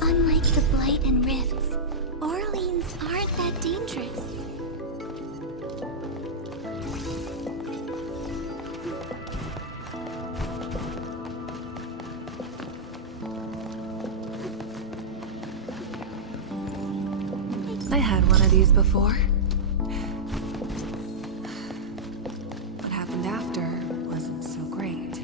Unlike the Blight and Rifts, Orleans aren't that dangerous. I had one of these before. What happened after wasn't so great.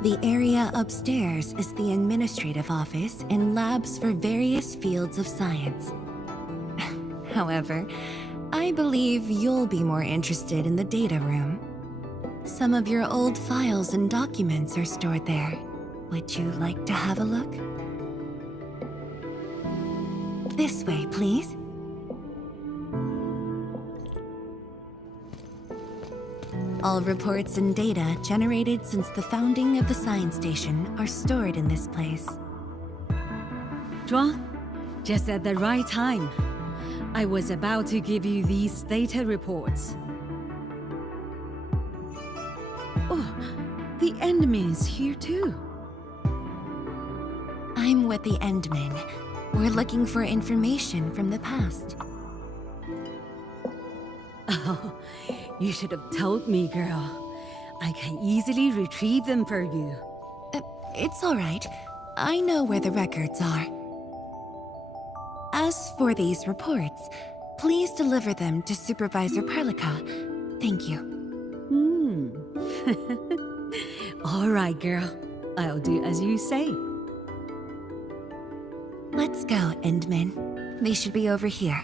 The area upstairs is the administrative office and labs for various fields of science. However, I believe you'll be more interested in the data room. Some of your old files and documents are stored there. Would you like to have a look? This way, please. All reports and data generated since the founding of the science station are stored in this place. Zhuang, just at the right time. I was about to give you these data reports. Oh, the Endman is here too. I'm with the Endmen. We're looking for information from the past. Oh, you should have told me, girl. I can easily retrieve them for you. It's all right. I know where the records are. As for these reports, please deliver them to Supervisor Perlica. Thank you. All right, girl. I'll do as you say. Let's go, Endman. They should be over here.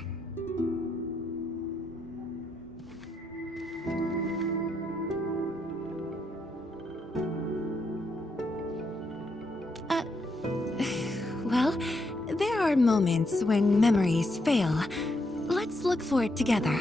Well, there are moments when memories fail. Let's look for it together.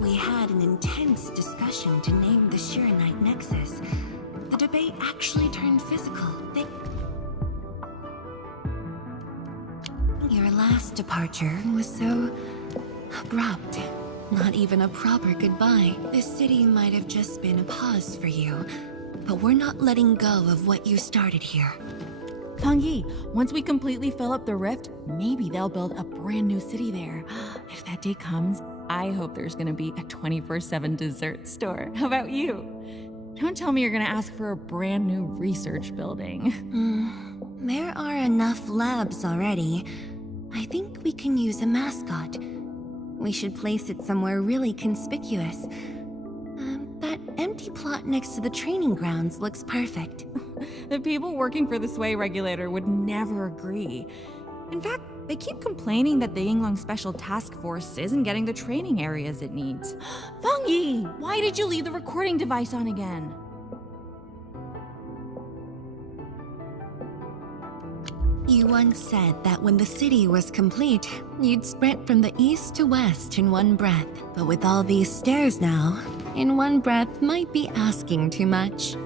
We had an intense discussion to name the Shiranite Nexus. The debate actually turned physical. Your last departure was so abrupt. Not even a proper goodbye. This city might have just been a pause for you, but we're not letting go of what you started here. Fang Yi, once we completely fill up the rift, maybe they'll build a brand new city there. If that day comes, I hope there's gonna be a 24/7 dessert store. How about you? Don't tell me you're gonna ask for a brand new research building. There are enough labs already. I think we can use a mascot. We should place it somewhere really conspicuous. That empty plot next to the training grounds looks perfect. The people working for the Sway Regulator would never agree. In fact, they keep complaining that the Yinglong Special Task Force isn't getting the training areas it needs. Fang Yi, why did you leave the recording device on again? You once said that when the city was complete, you'd sprint from the east to west in one breath. But with all these stairs now, in one breath might be asking too much.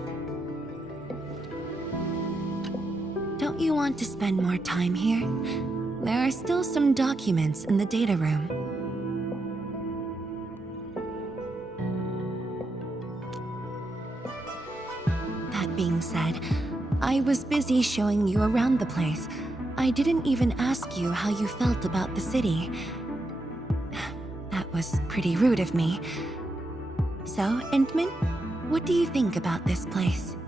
don't you want to spend more time here? There are still some documents in the data room. That being said, I was busy showing you around the place. I didn't even ask you how you felt about the city. That was pretty rude of me. So, Entman, what do you think about this place?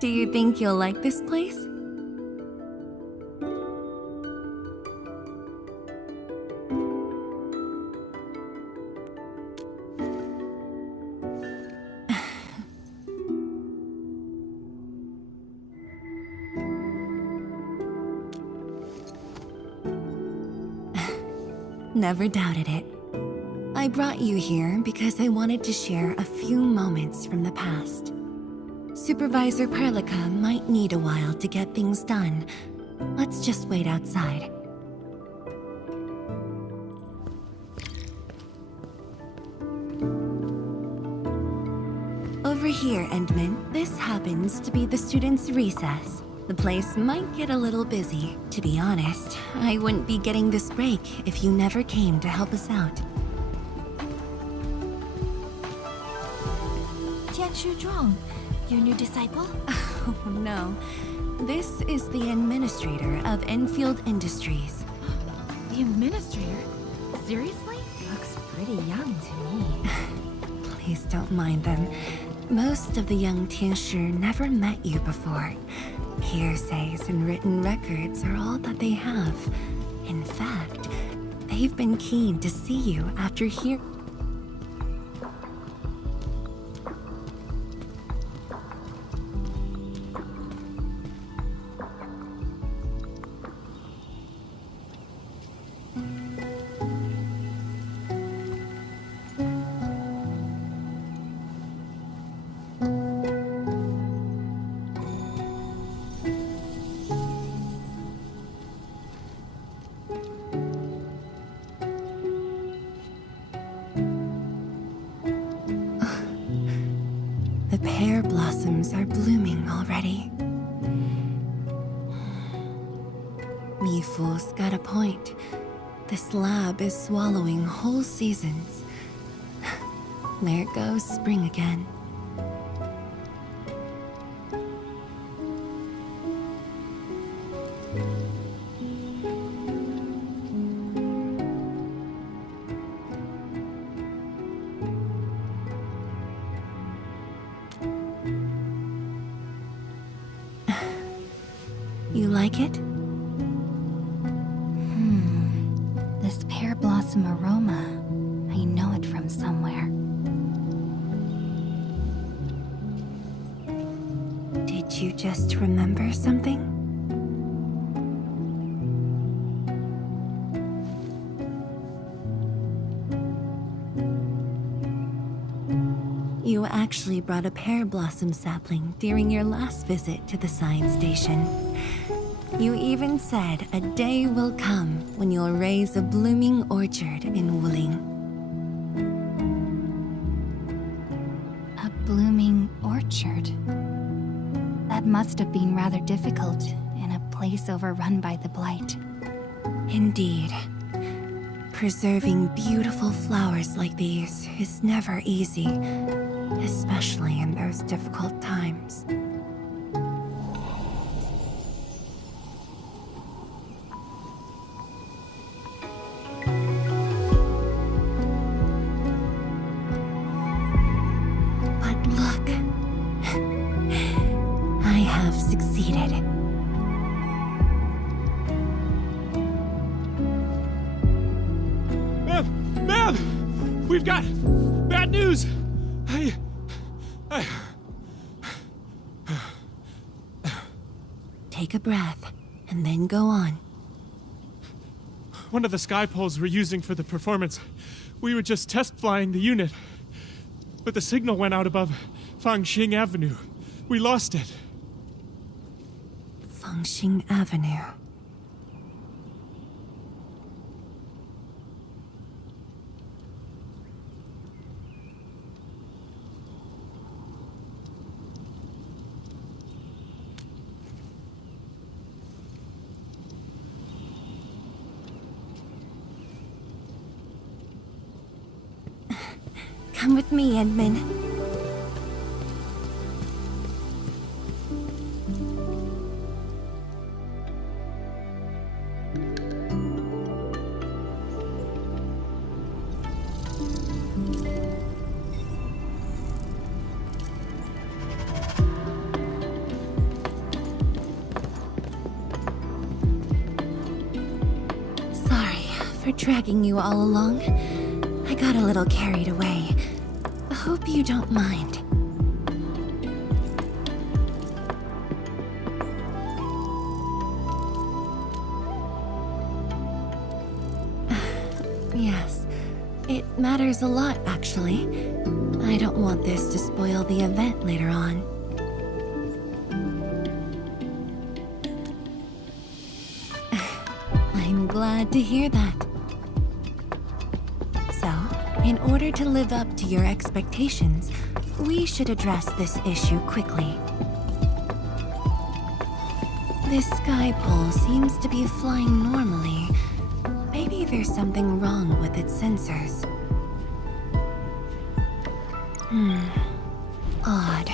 Do you think you'll like this place? Never doubted it. I brought you here because I wanted to share a few moments from the past. Supervisor Perlica might need a while to get things done. Let's just wait outside. Over here, Endman, this happens to be the students' recess. The place might get a little busy. To be honest, I wouldn't be getting this break if you never came to help us out. Tianshu Zhuang, your new disciple? Oh no. This is the administrator of Enfield Industries. The administrator? Seriously? Looks pretty young to me. Please don't mind them. Most of the young Tianshu never met you before. Hearsays and written records are all that they have. In fact, they've been keen to see you after hearing. The pear blossoms are blooming already. Mifu's got a point. This lab is swallowing whole seasons. There goes spring again. You like it? This pear blossom aroma. I know it from somewhere. Did you just remember something? You actually brought a pear blossom sapling during your last visit to the science station. You even said a day will come when you'll raise a blooming orchard in Wuling. A blooming orchard. That must have been rather difficult in a place overrun by the blight. Indeed. Preserving beautiful flowers like these is never easy, especially in those difficult times. But look, I have succeeded. Ma'am! We've got bad news! Take a breath, and then go on. One of the sky poles we're using for the performance We were just test flying the unit. But the signal went out above Fangxing Avenue. We lost it. Fangxing Avenue. Come with me, Edmund. Sorry for dragging you all along. I got a little carried away. Hope you don't mind. Yes, it matters a lot, actually. I don't want this to spoil the event later on. I'm glad to hear that. So, in order to live up to your expectations, we should address this issue quickly. This sky pole seems to be flying normally. Maybe there's something wrong with its sensors. Odd.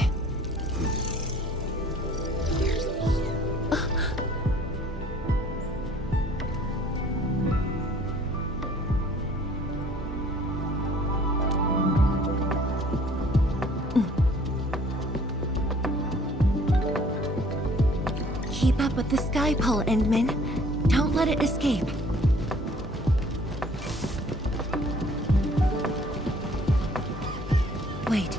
Keep up with the sky pole, Endman. Don't let it escape. Wait,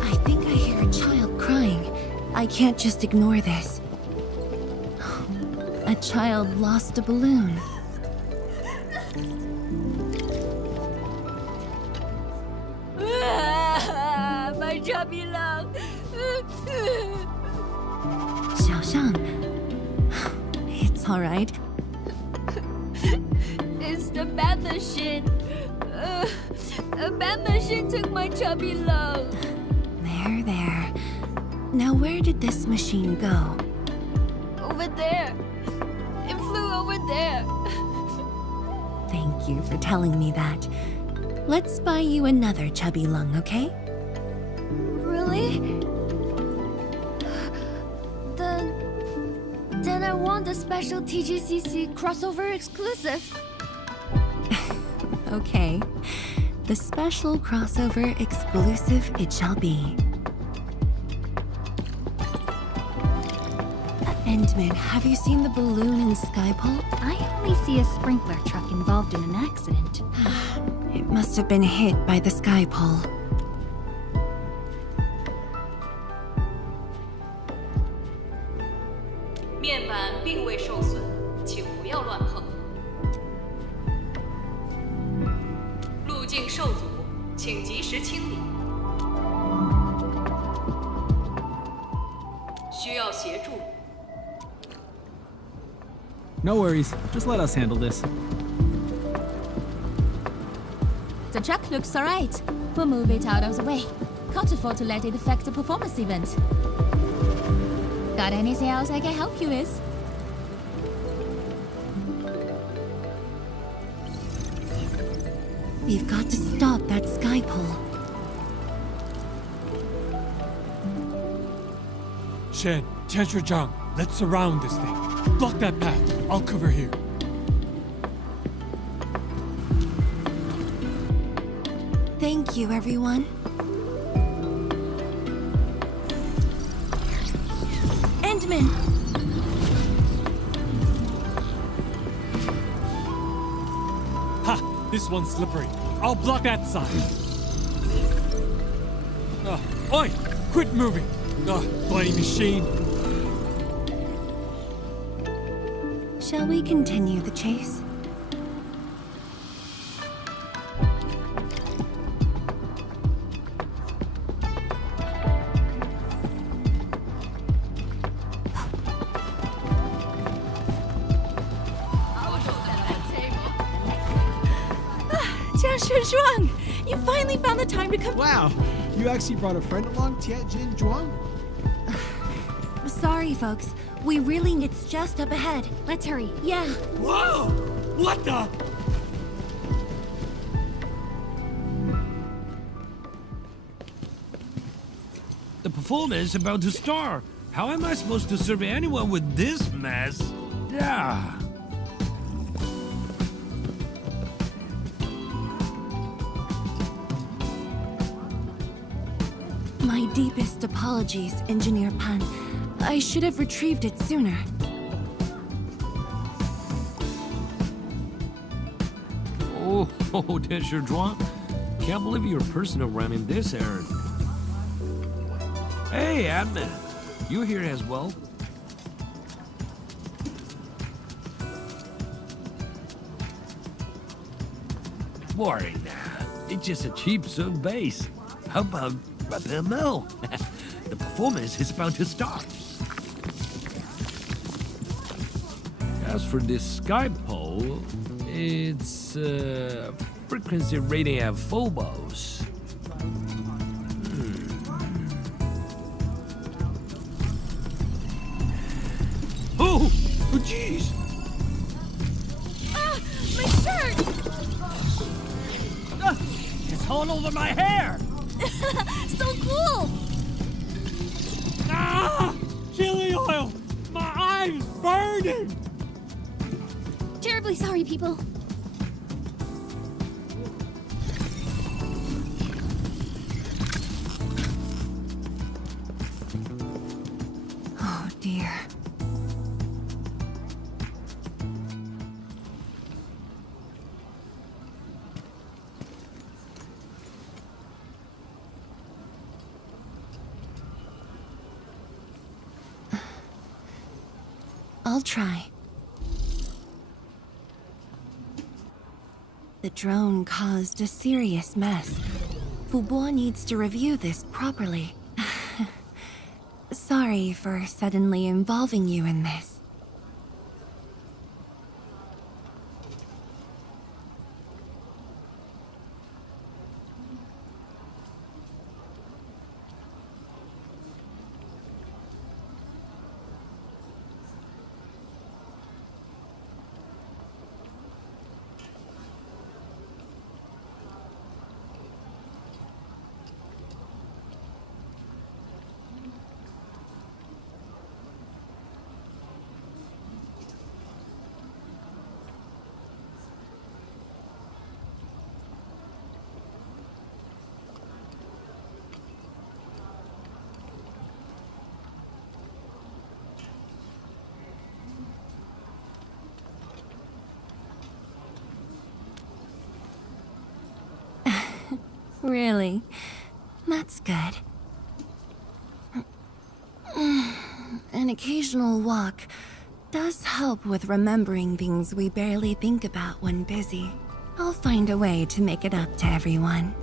I think I hear a child crying. I can't just ignore this. A child lost a balloon. My chubby love. Xiaoxiang. It's all right. It's the bad machine. A bad machine took my chubby love. There. Now where did this machine go? Over there. It flew over there. Thank you for telling me that. Let's buy you another chubby lung, okay? Really? Then I want the special TGCC crossover exclusive. Okay. The special crossover exclusive it shall be. Endman, have you seen the balloon in Skypole? I only see a sprinkler truck involved in an accident. It must have been hit by the Skypole. 面板并未受损，请不要乱碰。路径受阻，请及时清理。需要协助。 No worries, just let us handle this. The truck looks alright. We'll move it out of the way. Can't afford to let it affect the performance event. Got anything else I can help you with? We've got to stop that Skypole. Shen, Zhang, let's surround this thing. Block that path. I'll cover here. Thank you, everyone. Endman! Ha! This one's slippery. I'll block that side. Oi! Quit moving! Bloody machine. Shall we continue the chase? Zhuang! You finally found the time to come. Wow, you actually brought a friend along, Jin Zhuang? Sorry, folks. It's just up ahead. Let's hurry. Yeah. Whoa! What the? The performance is about to start. How am I supposed to serve anyone with this mess? Yeah. My deepest apologies, Engineer Pan. I should have retrieved it sooner. Oh, that's your Zhuang. Can't believe you're personal running this errand. Hey, admin. You here as well? Worry now. It's just a cheap sub base. How about Rappel Mill? The performance is about to start. As for this sky pole, it's frequency rating at Phobos. Oh, jeez! Ah, my shirt! It's all over my hair! So cool! Ah! Chili oil! My eye's burning! Terribly sorry, people. Oh dear. I'll try. The drone caused a serious mess. Fubo needs to review this properly. Sorry for suddenly involving you in this. Really? That's good. An occasional walk does help with remembering things we barely think about when busy. I'll find a way to make it up to everyone.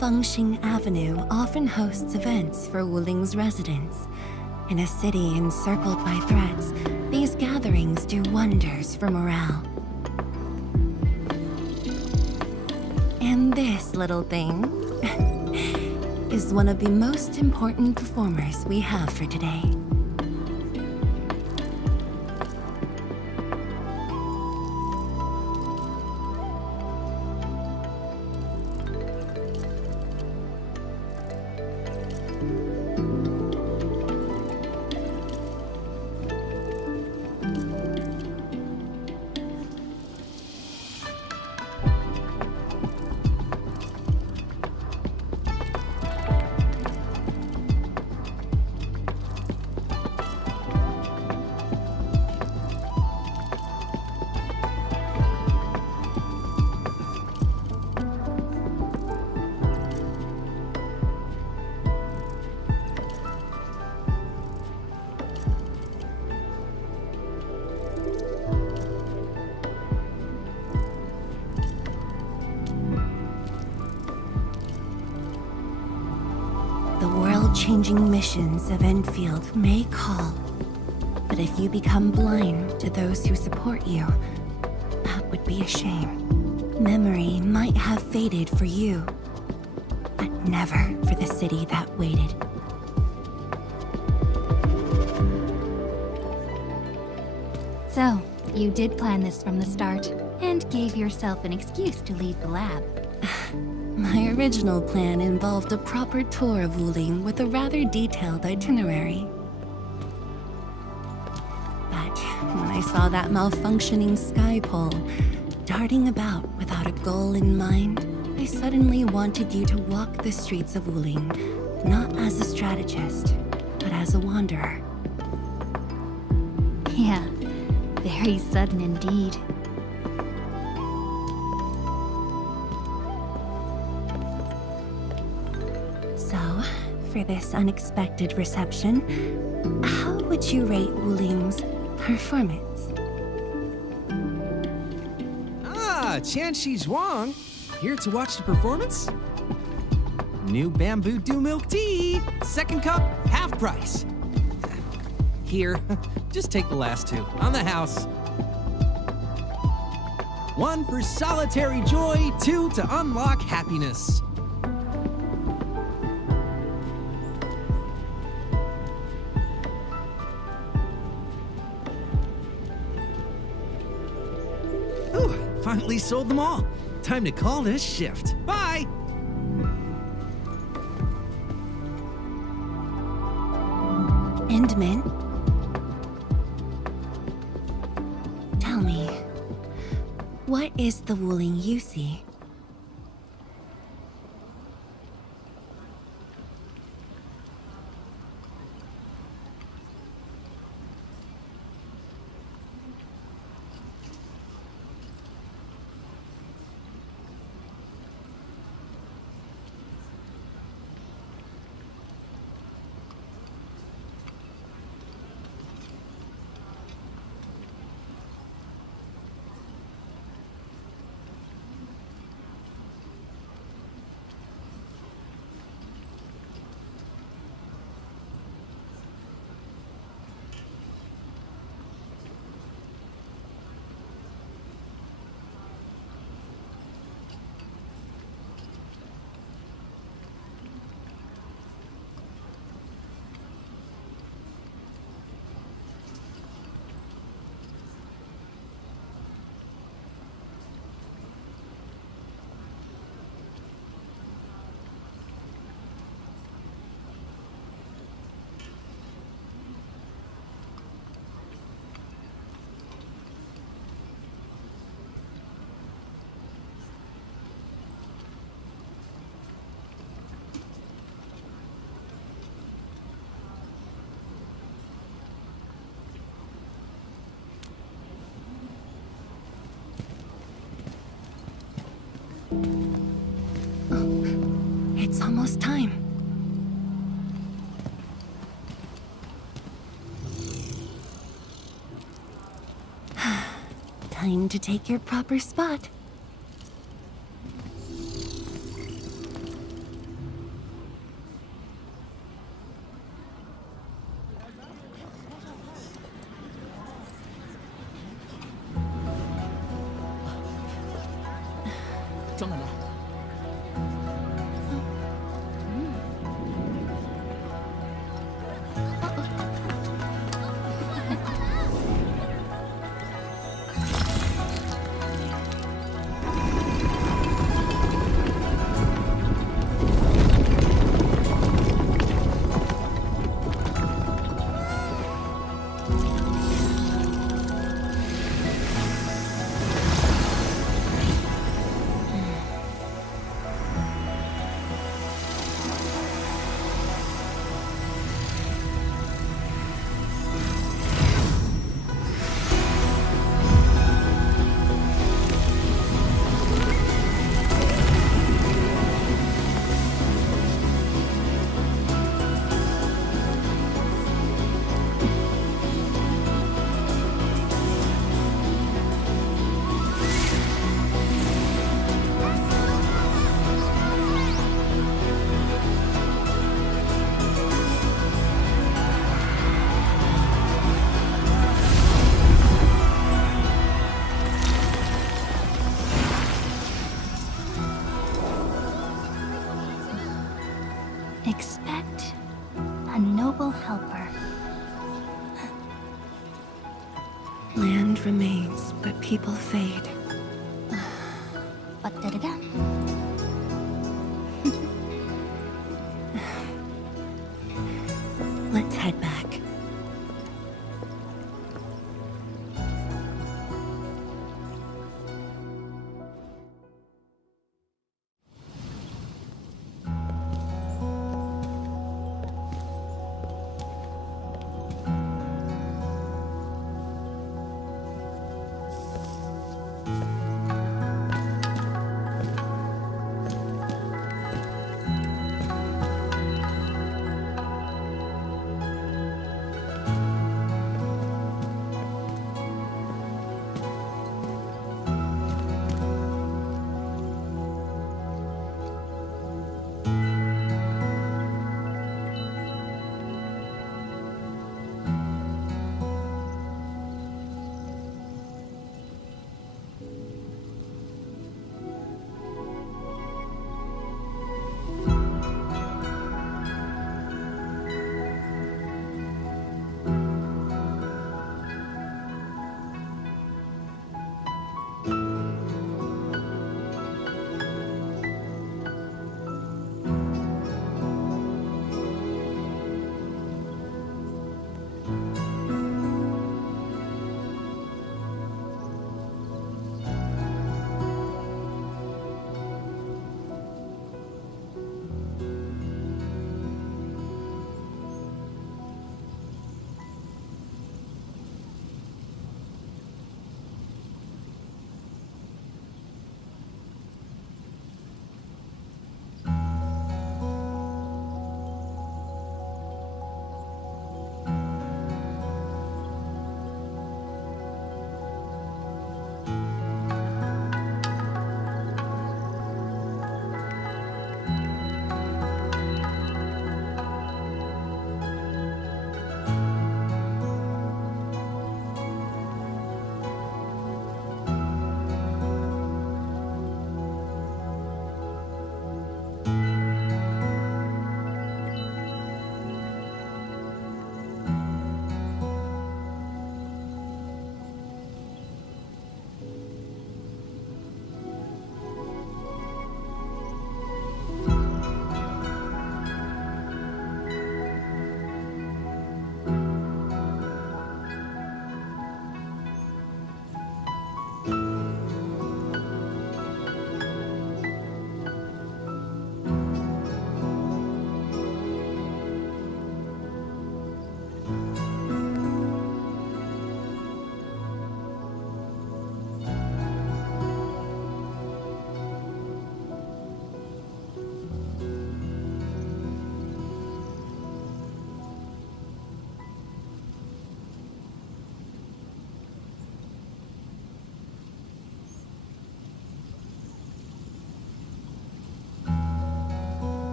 Fengxing Avenue often hosts events for Wuling's residents. In a city encircled by threats, these gatherings do wonders for morale. And this little thing is one of the most important performers we have for today. changing missions of Enfield may call. But if you become blind to those who support you, that would be a shame. Memory might have faded for you, but never for the city that waited. So, you did plan this from the start, and gave yourself an excuse to leave the lab. My original plan involved a proper tour of Wuling with a rather detailed itinerary. But when I saw that malfunctioning sky pole, darting about without a goal in mind, I suddenly wanted you to walk the streets of Wuling, not as a strategist, but as a wanderer. Yeah, very sudden indeed. So, for this unexpected reception, how would you rate Wuling's performance? Qianxi Zhuang, here to watch the performance? New bamboo dew milk tea, second cup, half price. Here, just take the last two, on the house. One for solitary joy, two to unlock happiness. Finally sold them all. Time to call this shift. Bye! Endman? Tell me, what is the Wuling you see? It's almost time. Time to take your proper spot. Knowledge remains, but people fade. Ba-da-da-da. Let's head back.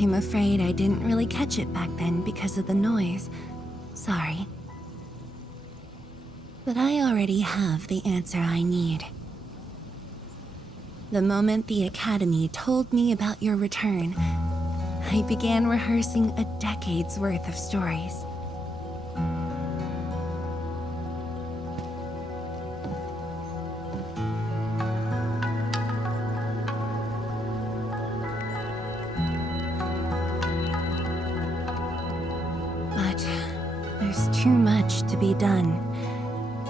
I'm afraid I didn't really catch it back then because of the noise. Sorry. But I already have the answer I need. The moment the Academy told me about your return, I began rehearsing a decade's worth of stories. There's too much to be done,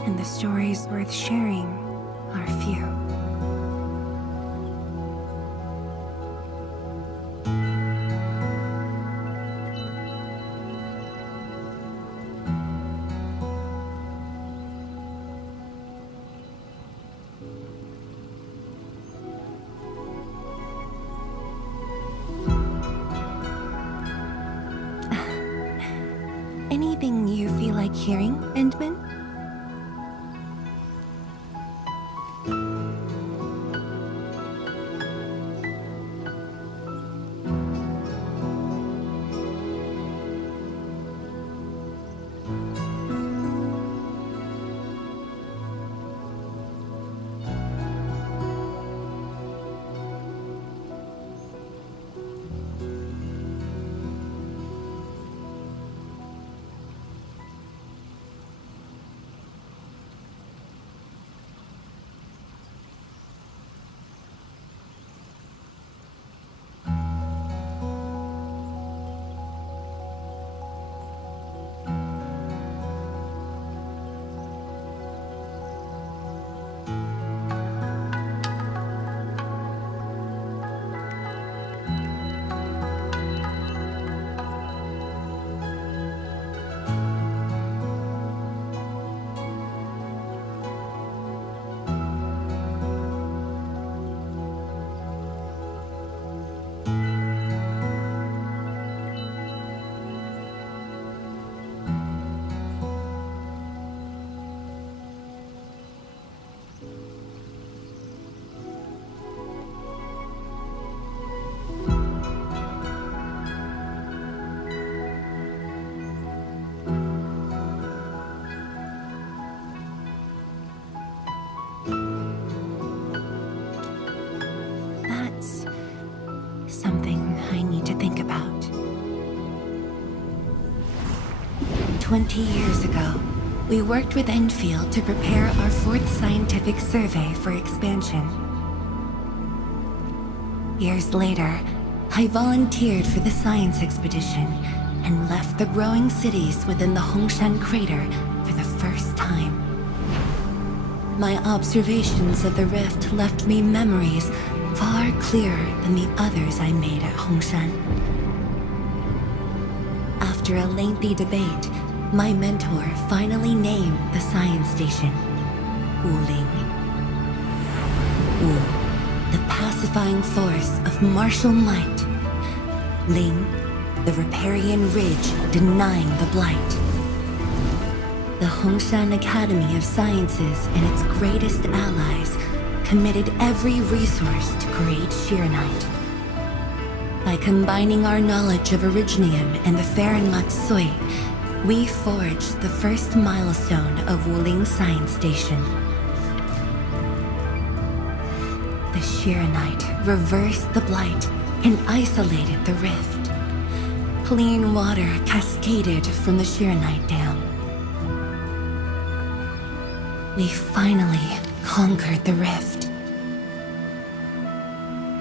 and the stories worth sharing are few. Anything you feel like hearing, Endman? That's something I need to think about. 20 years ago, we worked with Endfield to prepare our 4th scientific survey for expansion. Years later, I volunteered for the science expedition and left the growing cities within the Hongshan crater for the first time. My observations of the rift left me memories far clearer than the others I made at Hongshan. After a lengthy debate, my mentor finally named the science station Wuling. Wu, the pacifying force of martial might. Ling, the riparian ridge denying the blight. The Hongshan Academy of Sciences and its greatest allies committed every resource to create Shiranite. By combining our knowledge of Originium and the Farron Matsui, we forged the first milestone of Wuling Science Station. The Shiranite reversed the blight and isolated the rift. Clean water cascaded from the Shiranite Dam. We finally conquered the rift.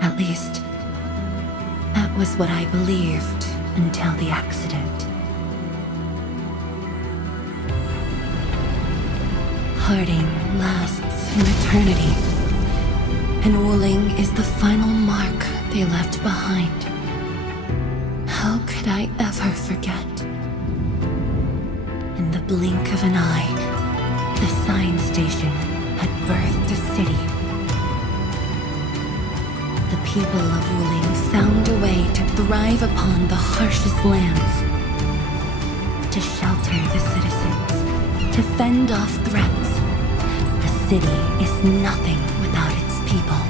At least, that was what I believed until the accident. Parting lasts an eternity, and Wuling is the final mark they left behind. How could I ever forget? In the blink of an eye, the science station had birthed a city. The people of Wuling found a way to thrive upon the harshest lands, to shelter the citizens, to fend off threats. A city is nothing without its people.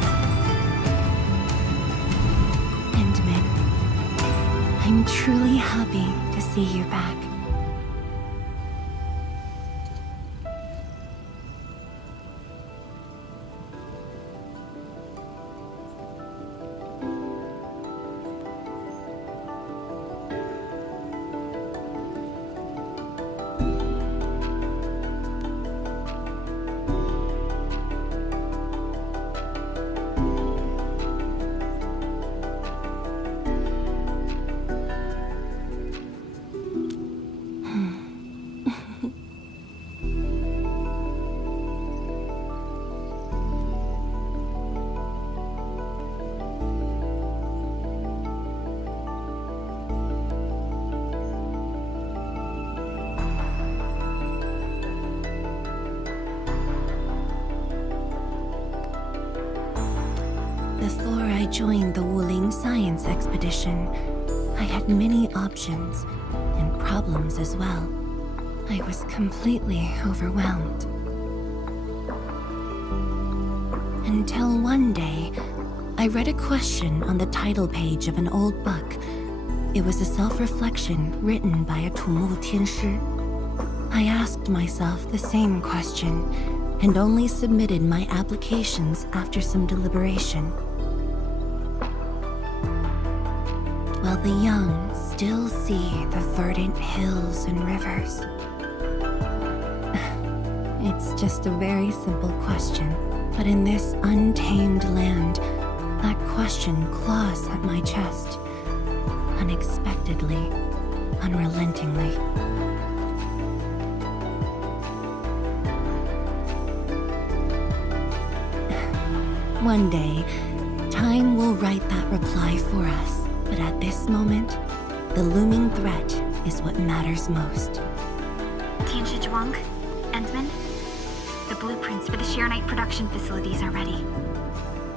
Endman, I'm truly happy to see you back. joined the Wuling science expedition, I had many options and problems as well. I was completely overwhelmed. Until one day, I read a question on the title page of an old book. It was a self-reflection written by a Tumu Tianshi. I asked myself the same question and only submitted my applications after some deliberation. While the young still see the verdant hills and rivers. It's just a very simple question, but in this untamed land, that question claws at my chest, unexpectedly, unrelentingly. One day, time will write that reply for us, but at this moment, the looming threat is what matters most. Tianshi Zhuang, Endman, the blueprints for the Sheer Knight production facilities are ready.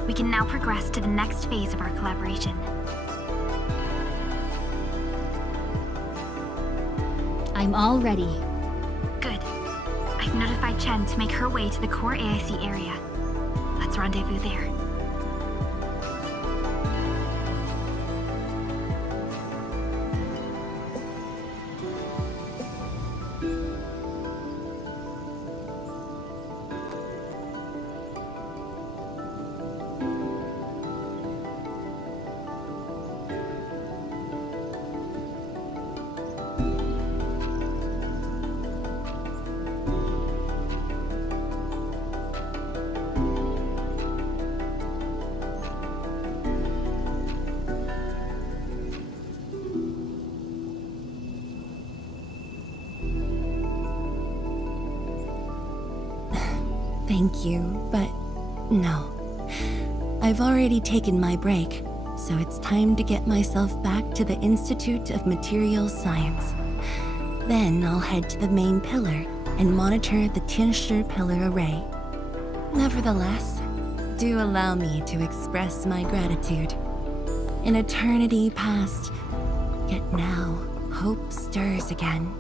We can now progress to the next phase of our collaboration. I'm all ready. Good. I've notified Chen to make her way to the core AIC area. Let's rendezvous there. Thank you, but no. I've already taken my break, so it's time to get myself back to the Institute of Materials Science. Then I'll head to the main pillar and monitor the Tianshi pillar array. Nevertheless, do allow me to express my gratitude. An eternity past, yet now hope stirs again.